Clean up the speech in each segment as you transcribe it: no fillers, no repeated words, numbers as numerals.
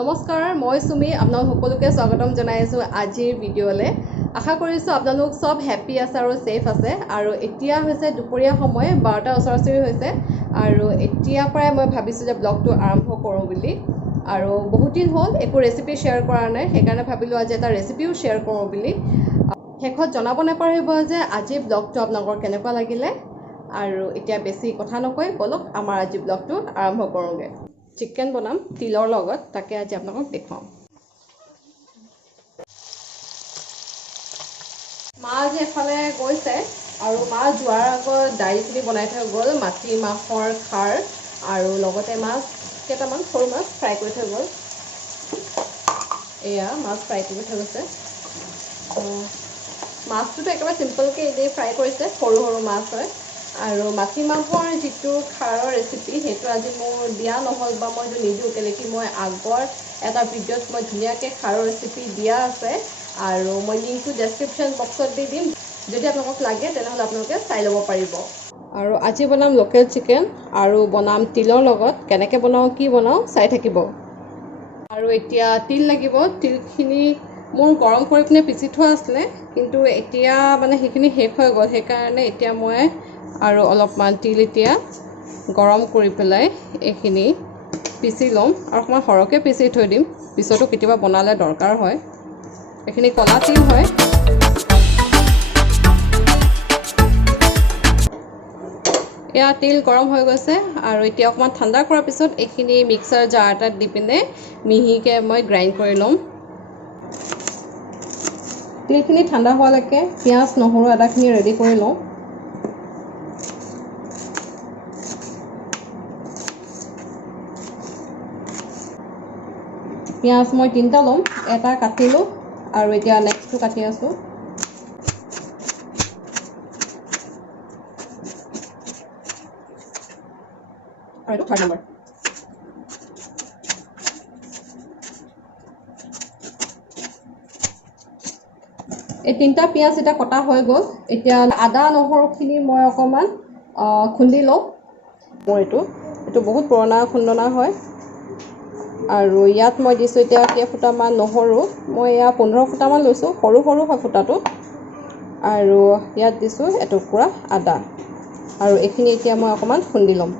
নমস্কাৰ মই সুমি আপোনালোক সকলোকে স্বাগতম জনাইছো আজিৰ ভিডিঅ'লে আশা কৰিছো আপোনালোক সব হ্যাপি আছে আৰু সেফ আছে আৰু এতিয়া হৈছে দুপৰীয়া সময় 12টা ওচৰা-ওচৰি হৈছে আৰু এতিয়া প্ৰায় মই ভাবিছো যে ব্লগটো আৰম্ভ কৰোঁ বুলি আৰু বহুত দিন হ'ল একো ৰেচিপি শেয়াৰ কৰা নাই সেইকাৰণে ভাবিলো আজি এটা ৰেচিপিও শেয়াৰ কৰোঁ বুলি শেষত জনাব নাপাহৰিব যে আজি ব্লগটো আপোনালোকৰ কেনেকুৱা লাগিলে আৰু এতিয়া বেছি কথা নকৈ বলক আমাৰ আজি ব্লগটো আৰম্ভ কৰোঁগে চিকেন বনাম তিলৰ লগত তাকে আজি আপোনালোকক দেখাম মা আজি এফালে গৈছে আৰু মা যোৱাৰ আগত দাইলখিনি বনাই থৈ গ'ল মাটি মাহৰ খাৰ আৰু লগতে মাছ কেইটামান সৰু মাছ ফ্ৰাই কৰি থৈ গ'ল এয়া মাছ ফ্ৰাই কৰি থৈ গৈছে মাছটোতো একেবাৰে চিম্পলকৈ এনেই ফ্ৰাই কৰিছে সৰু সৰু মাছ হয় আৰু মাটি মাহৰ যিটো খাৰৰ ৰেচিপি সেইটো আজি মোৰ দিয়া নহ'ল বা মই নিদিওঁ কেলেকি মই আগৰ এটা ভিডিঅ'ত মই ধুনীয়াকৈ খাৰৰ ৰেচিপি দিয়া আছে আৰু মই লিংকটো ডেছক্ৰিপশ্যন বক্সত দি দিম যদি আপোনালোকক লাগে তেনেহ'লে আপোনালোকে চাই ল'ব পাৰিব আৰু আজি বনাম লোকেল চিকেন আৰু বনাম তিলৰ লগত কেনেকৈ বনাওঁ কি বনাওঁ চাই থাকিব আৰু এতিয়া তিল লাগিব তিলখিনি মোৰ গৰম কৰি পিনে পিচি থোৱা আছিলে কিন্তু এতিয়া মানে সেইখিনি শেষ হৈ গ'ল সেইকাৰণে এতিয়া মই আৰু অলপমান তিল এতিয়া গৰম কৰি পেলাই এইখিনি পিচি ল'ম আৰু অকণমান সৰহকৈ পিচি থৈ দিম পিছতো কেতিয়াবা বনালে দৰকাৰ হয় এইখিনি কলা তিল হয় এয়া তিল গৰম হৈ গৈছে আৰু এতিয়া অকণমান ঠাণ্ডা কৰাৰ পিছত এইখিনি মিক্সাৰ জাৰ এটাত দি পিনে মিহিকৈ মই গ্ৰাইণ্ড কৰি ল'ম তিলখিনি ঠাণ্ডা হোৱালৈকে পিঁয়াজ নহৰু আদাখিনি ৰেডি কৰি লওঁ পিঁয়াজ মই 3টা ল'ম এটা কাটিলোঁ আৰু এতিয়া নেক্সটটো কাটি আছোঁ আৰু এইটো 3rd নম্বৰ এই 3টা পিঁয়াজ এটা কটা হৈ গ'ল এতিয়া আদা নহৰুখিনি মই অকণমান খুন্দি লওঁ মোৰ এইটো বহুত পুৰণা খুন্দনা হয় আৰু ইয়াত মই দিছোঁ এতিয়া কেইফুটামান নহৰু মই এয়া 15 ফুটামান লৈছোঁ সৰু সৰু হয় ফুটাটো আৰু ইয়াত দিছোঁ এটুকুৰা আদা আৰু এইখিনি এতিয়া মই অকণমান খুন্দি ল'ম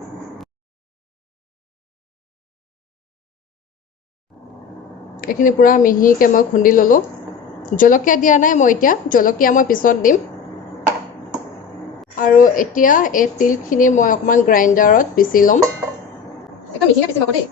এইখিনি পুৰা মিহিকৈ মই খুন্দি ল'লোঁ জলকীয়া দিয়া নাই মই এতিয়া জলকীয়া মই পিছত দিম আৰু এতিয়া এই তিলখিনি মই অকণমান গ্ৰাইণ্ডাৰত পিচি ল'ম একদম মিহিকৈ পিচিম আকৌ দেই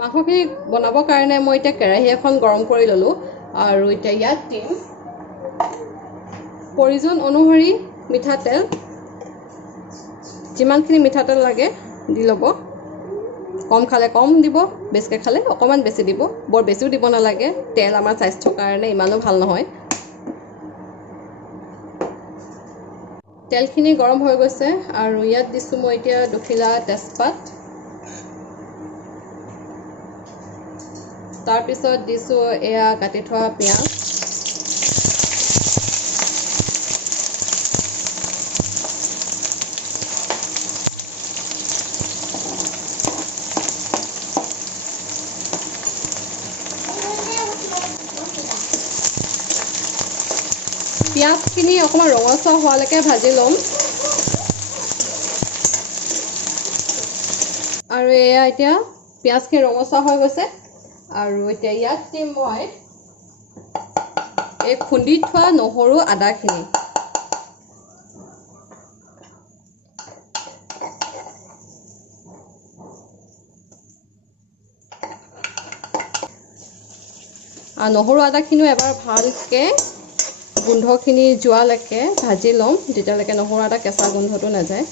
মাংসখিনি বনাবৰ কাৰণে মই এতিয়া কেৰাহী এখন গৰম কৰি ল'লোঁ আৰু এতিয়া ইয়াত দিম প্ৰয়োজন অনুসৰি মিঠাতেল যিমানখিনি মিঠাতেল লাগে দি ল'ব কম খালে কম দিব বেছিকৈ খালে অকণমান বেছি দিব বৰ বেছিও দিব নালাগে তেল আমাৰ স্বাস্থ্যৰ কাৰণে ইমানো ভাল নহয় তেলখিনি গৰম হৈ গৈছে আৰু ইয়াত দিছোঁ মই এতিয়া 2 খিলা তেজপাত তাৰপিছত দিছোঁ এয়া কাটি থোৱা পিঁয়াজ পিঁয়াজখিনি অকণমান ৰঙচুৱা হোৱালৈকে ভাজি ল'ম আৰু এয়া এতিয়া পিঁয়াজখিনি ৰঙচুৱা হৈ গৈছে আৰু এতিয়া ইয়াত দিম মই এই খুন্দি থোৱা নহৰু আদাখিনি আৰু নহৰু আদাখিনিও এবাৰ ভালকৈ গোন্ধখিনি যোৱালৈকে ভাজি ল'ম যেতিয়ালৈকে নহৰু আদা কেঁচা গোন্ধটো নাযায়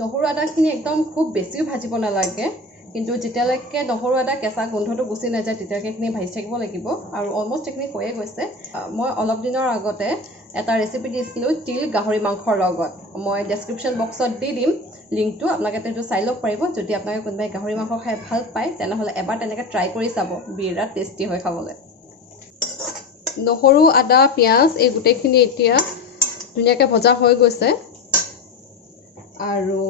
নহৰু আদাখিনি একদম খুব বেছিও ভাজিব নালাগে কিন্তু যেতিয়ালৈকে নহৰু আদা কেঁচা গোন্ধটো গুচি নাযায় তেতিয়ালৈকে এইখিনি ভাজি থাকিব লাগিব। আৰু অলমষ্ট এইখিনি হৈয়ে গৈছে। মই অলপ দিনৰ আগতে এটা ৰেচিপি দিছিলোঁ তিল গাহৰি মাংসৰ লগত। মই ডেছক্ৰিপশ্যন বক্সত দি দিম লিংকটো, আপোনালোকে সেইটো চাই ল'ব পাৰিব। যদি আপোনালোকে কোনোবাই গাহৰি মাংস খাই ভাল পায় তেনেহ'লে এবাৰ তেনেকৈ ট্ৰাই কৰি চাব, বিৰাট টেষ্টি হয় খাবলৈ। নহৰু আদা পিঁয়াজ এই গোটেইখিনি এতিয়া ধুনীয়াকৈ ভজা হৈ গৈছে। আৰু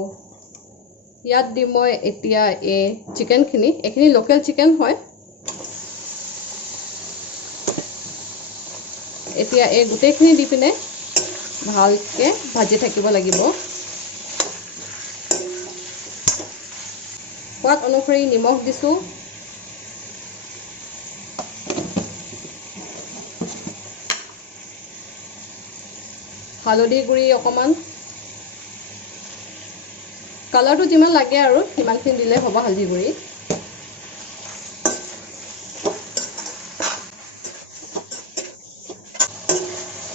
ইয়াত দিম মই এতিয়া এই চিকেনখিনি। এইখিনি লোকেল চিকেন হয়। এতিয়া এই গোটেইখিনি দি পিনে ভালকৈ ভাজি থাকিব লাগিব। সোৱাদ অনুসৰি নিমখ দিছোঁ। হালধি গুড়ি অকণমান, কালাৰটো যিমান লাগে আৰু সিমানখিনি দিলে হ'ব। হালধি গুড়ি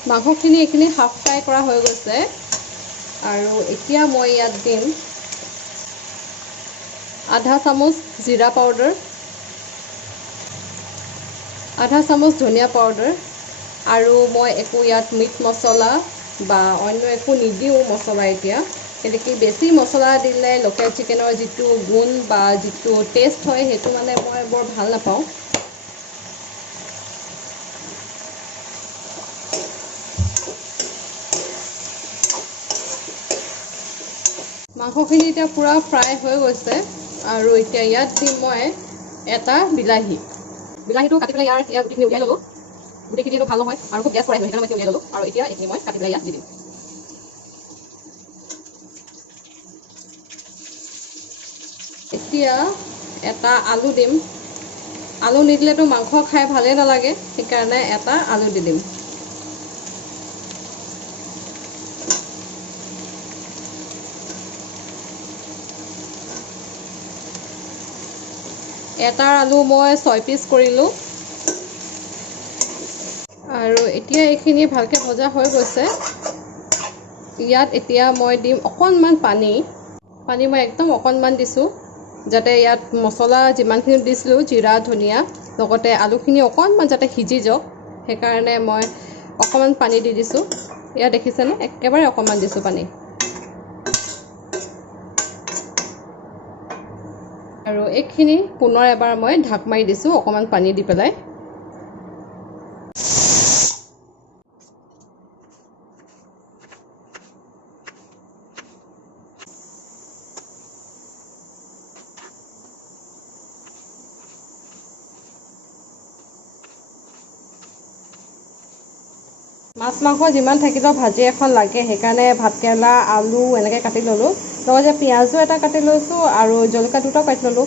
মাংসখিনি এইখিনি হাফ ফ্ৰাই কৰা হৈ গৈছে। আৰু এতিয়া মই ইয়াত দিম আধা চামুচ জিৰা পাউডাৰ, আধা চামুচ ধনিয়া পাউডাৰ। আৰু মই একো ইয়াত মিট মছলা বা অন্য একো নিদিওঁ মছলা এতিয়া। গতিকে বেছি মছলা দিলে লোকেল চিকেনৰ যিটো গুণ বা যিটো টেষ্ট হয় সেইটো মানে মই বৰ ভাল নাপাওঁ। মাংসখিনি এতিয়া পূৰা ফ্ৰাই হৈ গৈছে। আৰু এতিয়া ইয়াত দিম মই এটা বিলাহী। বিলাহীটো কাটি পেলাই ইয়াৰ গোটেইখিনি উলিয়াই ল'লোঁ। গোটেইখিনিটো ভাল নহয় আৰু খুব গেছ কৰে, সেইকাৰণে মই উলিয়াই ল'লোঁ। আৰু এতিয়া এইখিনি মই কাটি পেলাই ইয়াত দি দিম। এতিয়া এটা আলু দিম। আলু নিদিলেতো মাংস খাই ভালেই নালাগে, সেইকাৰণে এটা আলু দি দিম। এটাৰ আলু মই 6 পিচ কৰিলোঁ। আৰু এতিয়া এইখিনি ভালকৈ ভজা হৈ গৈছে। ইয়াত এতিয়া মই দিম অকণমান পানী। পানী মই একদম অকণমান দিছোঁ, যাতে ইয়াত মছলা যিমানখিনি দিছিলোঁ জিৰা ধনিয়া লগতে আলুখিনি অকণমান যাতে সিজি যাওক, সেইকাৰণে মই অকণমান পানী দি দিছোঁ। ইয়াত দেখিছেনে, একেবাৰে অকণমান দিছোঁ পানী। আৰু এইখিনি পুনৰ এবাৰ মই ঢাক মাৰি দিছোঁ অকণমান পানী দি পেলাই। মাছ মাংস যিমান থাকিলেও ভাজি এখন লাগে, সেইকাৰণে ভাতকেৰেলা আলু এনেকৈ কাটি ল'লোঁ। লগতে পিঁয়াজো এটা কাটি লৈছোঁ আৰু জলকীয়া দুটাও কাটি ল'লোঁ।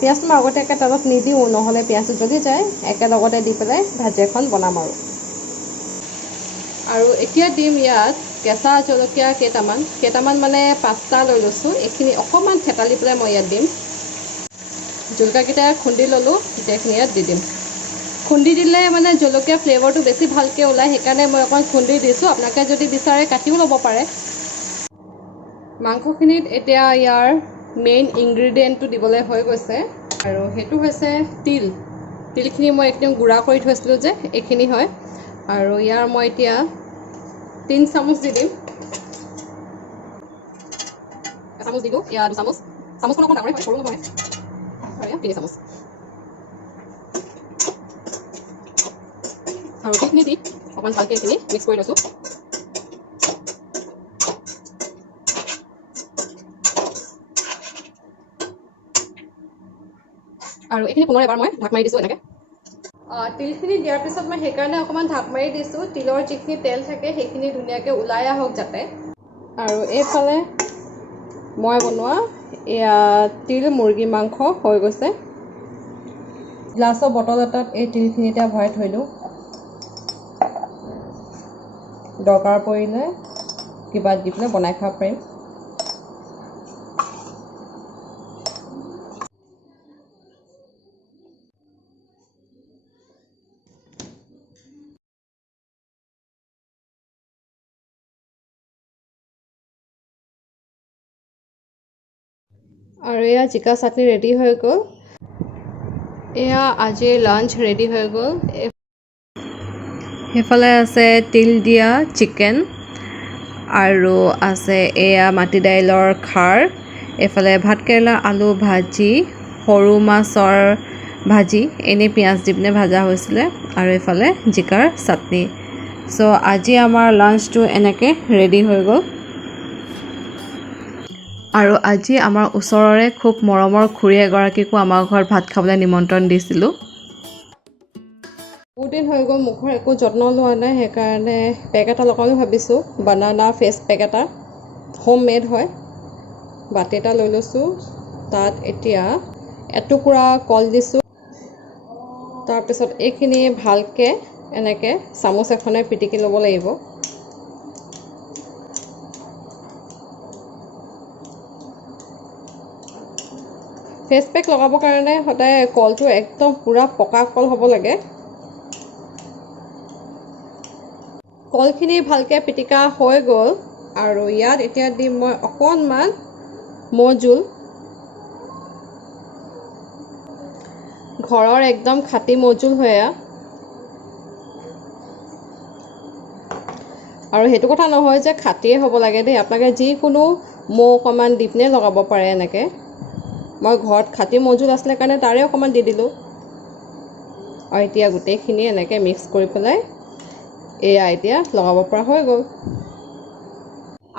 পিঁয়াজটো মই আগতীয়াকৈ তেলত নিদিওঁ, নহ'লে পিঁয়াজটো জ্বলি যায়। একেলগতে দি পেলাই ভাজি এখন বনাম আৰু এতিয়া দিম ইয়াত কেঁচা জলকীয়া কেইটামান মানে 5টা লৈ লৈছোঁ। এইখিনি অকণমান থেতালি পেলাই মই ইয়াত দিম। জলকীয়াকেইটা খুন্দি ল'লোঁ, গোটেইখিনি ইয়াত দি দিম। খুন্দি দিলে মানে জলকীয়া ফ্লেভাৰটো বেছি ভালকৈ ওলায়, সেইকাৰণে মই অকণমান খুন্দি দিছোঁ। আপোনালোকে যদি বিচাৰে কাটিও ল'ব পাৰে। মাংসখিনিত এতিয়া ইয়াৰ মেইন ইনগ্ৰিডিয়েণ্টটো দিবলৈ হৈ গৈছে, আৰু সেইটো হৈছে তিল। তিলখিনি মই একদম গুড়া কৰি থৈছিলোঁ যে, এইখিনি হয়। আৰু ইয়াৰ মই এতিয়া 3 চামুচ দি দিম। এচামুচ দিলোঁ, ইয়াৰ 2 চামুচ। চামুচখন অকণ ডাঙৰে হয়, সৰু নহয়। আৰু ইয়াৰ 3 চামুচ। আৰু এইখিনি দি অকণমান ভালকৈ এইখিনি মিক্স কৰি লৈছোঁ। আৰু এইখিনি পুনৰ এবাৰ মই ঢাক মাৰি দিছোঁ এনেকৈ। তিলখিনি দিয়াৰ পিছত মই সেইকাৰণে অকণমান ঢাক মাৰি দিছোঁ, তিলৰ যিখিনি তেল থাকে সেইখিনি ধুনীয়াকৈ ওলাই আহক যাতে। আৰু এইফালে মই বনোৱা এয়া তিল মুৰ্গী মাংস হৈ গৈছে। গ্লাছৰ বটল এটাত এই তিলখিনি এতিয়া ভৰাই থৈ দিওঁ। দৰকাৰ পৰিলে কিবা দি পেলাই বনাই খাব পাৰিম। আৰু এয়া জিকা চাটনি ৰেডি হৈ গ'ল। এয়া আজিৰ লাঞ্চ ৰেডি হৈ গ'ল। সেইফালে আছে তিল দিয়া চিকেন আৰু আছে এয়া মাটি দাইলৰ খাৰ, এফালে ভাতকেৰেলা আলু ভাজি, সৰু মাছৰ ভাজি, এনেই পিঁয়াজ দি পিনে ভাজা হৈছিলে, আৰু এইফালে জিকাৰ চাটনি। চ' আজি আমাৰ লাঞ্চটো এনেকৈ ৰেডি হৈ গ'ল। আৰু আজি আমাৰ ওচৰৰে খুব মৰমৰ খুৰী এগৰাকীকো আমাৰ ঘৰত ভাত খাবলৈ নিমন্ত্ৰণ দিছিলোঁ। বহুত দিন হৈ গ'ল মুখৰ একো যত্ন লোৱা নাই, সেইকাৰণে পেক এটা লগাওঁ ভাবিছোঁ, বানানা ফেচ পেক এটা, হোম মেড হয়। বাতি এটা লৈ লৈছোঁ, তাত এতিয়া এটুকুৰা কল দিছোঁ, তাৰপিছত এইখিনি ভালকৈ এনেকৈ চামুচ এখনে পিটিকি ল'ব লাগিব। ফেচ পেক লগাবৰ কাৰণে সদায় কলটো একদম পূৰা পকা কল হ'ব লাগে। কলখিনি ভালকৈ পিটিকা হৈ গ'ল, আৰু ইয়াত এতিয়া দিম মই অকণমান মৌজোল, ঘৰৰ একদম খাটি মৌজোল হয় এয়া। আৰু সেইটো কথা নহয় যে খাটিয়ে হ'ব লাগে দেই, আপোনালোকে যিকোনো মৌ অকণমান দি পিনে লগাব পাৰে এনেকৈ। মই ঘৰত খাটি মৌজোল আছিলে কাৰণে তাৰে অকণমান দি দিলোঁ। আৰু এতিয়া গোটেইখিনি এনেকৈ মিক্স কৰি পেলাই এয়া এতিয়া লগাব পৰা হৈ গ'ল।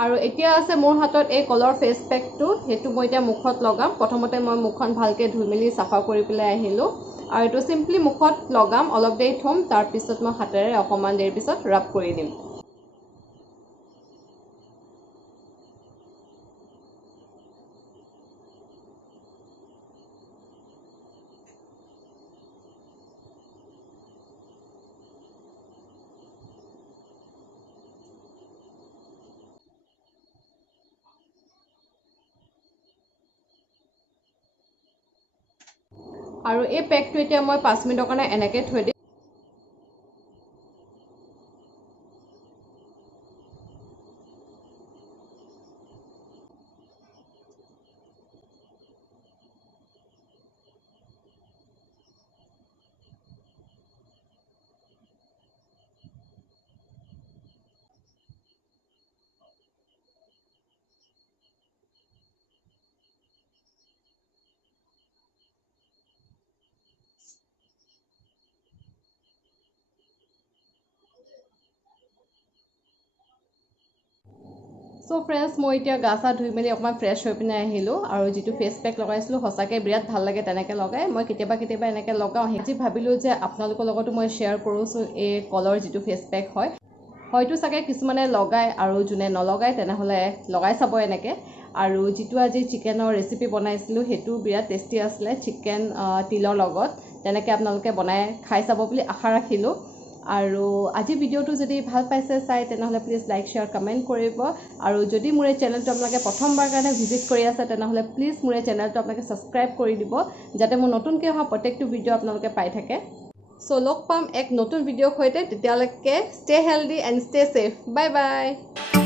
আৰু এতিয়া আছে মোৰ হাতত এই কলৰ ফেচ পেকটো, সেইটো মই এতিয়া মুখত লগাম। প্ৰথমতে মই মুখখন ভালকৈ ধুই মেলি চাফা কৰি পেলাই আহিলোঁ, আৰু এইটো চিম্পলি মুখত লগাম, অলপ দেৰি থ'ম, তাৰপিছত মই হাতেৰে অকণমান দেৰি পিছত ৰাব কৰি দিম। আৰু এই পেকটো এতিয়া মই 5 মিনিটৰ কাৰণে এনেকৈ থৈ দিম। চ' ফ্ৰেণ্ডছ, মই এতিয়া গা চা ধুই মেলি অকণমান ফ্ৰেছ হৈ পিনে আহিলোঁ, আৰু যিটো ফেচ পেক লগাইছিলোঁ সঁচাকৈ বিৰাট ভাল লাগে তেনেকৈ লগাই। মই কেতিয়াবা এনেকৈ লগাওঁ। আজি ভাবিলোঁ যে আপোনালোকৰ লগতো মই শ্বেয়াৰ কৰোঁচোন এই কলৰ যিটো ফেচ পেক হয়। হয়তো চাগে কিছুমানে লগায়, আৰু যোনে নলগায় তেনেহ'লে লগাই চাব এনেকৈ। আৰু যিটো আজি চিকেনৰ ৰেচিপি বনাইছিলোঁ সেইটো বিৰাট টেষ্টি আছিলে, চিকেন তিলৰ লগত। তেনেকৈ আপোনালোকে বনাই খাই চাব বুলি আশা ৰাখিলোঁ। আৰু আজি ভিডিঅ'টো যদি ভাল পাইছে চাই, তেনেহ'লে প্লিজ লাইক শ্বেয়াৰ কমেণ্ট কৰিব। আৰু যদি মোৰ এই চেনেলটো আপোনালোকে প্ৰথমবাৰ কাৰণে ভিজিট কৰি আছে, তেনেহ'লে প্লিজ মোৰ এই চেনেলটো আপোনালোকে ছাবস্ক্ৰাইব কৰি দিব, যাতে মোৰ নতুনকৈ অহা প্ৰত্যেকটো ভিডিঅ' আপোনালোকে পাই থাকে। চ' লগ পাম এক নতুন ভিডিঅ'ৰ সৈতে, তেতিয়ালৈকে stay healthy and stay safe. Bye by.